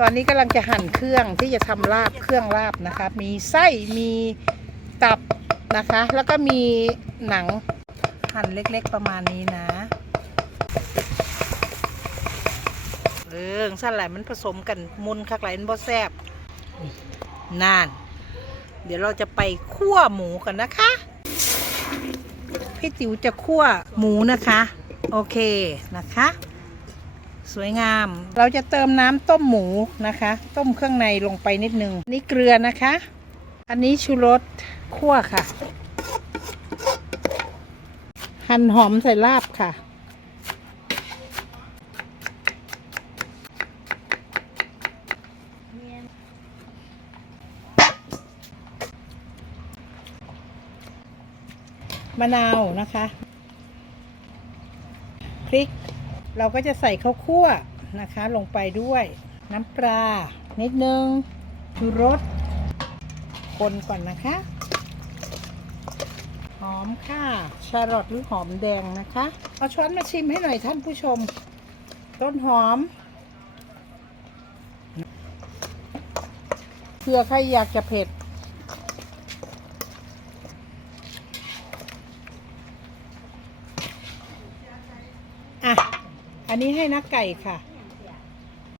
ตอนนี้กำลังจะหั่นเครื่องที่จะทำลาบเครื่องลาบนะคะ มีไส้มีตับนะคะ แล้วก็มีหนังหั่นเล็กๆประมาณนี้นะเออสั่นแหละมันผสมกันมุนคักไหลมันบ่แซบนาน เดี๋ยวเราจะไปคั่วหมูกันนะคะ พี่ติ๋วจะคั่วหมูนะคะ โอเคนะคะ สวยงาม เราจะเติมน้ำต้มหมูนะคะ ต้มเครื่องในลงไปนิดนึงนี่เกลือนะคะ อันนี้ชูรสคั่วค่ะ หั่นหอมใส่ลาบค่ะ มะนาวนะคะ พริก เราก็จะใส่ข้าวคั่วนะคะ ลงไปด้วยน้ำปลา นิดนึงชูรสคนก่อนนะคะ หอมค่ะชาลอตหรือหอมแดงนะคะ เอาช้อนมาชิมให้หน่อยท่านผู้ชม ต้นหอมเผื่อใครอยากจะเผ็ด อะ อันนี้ให้นักไก่ค่ะ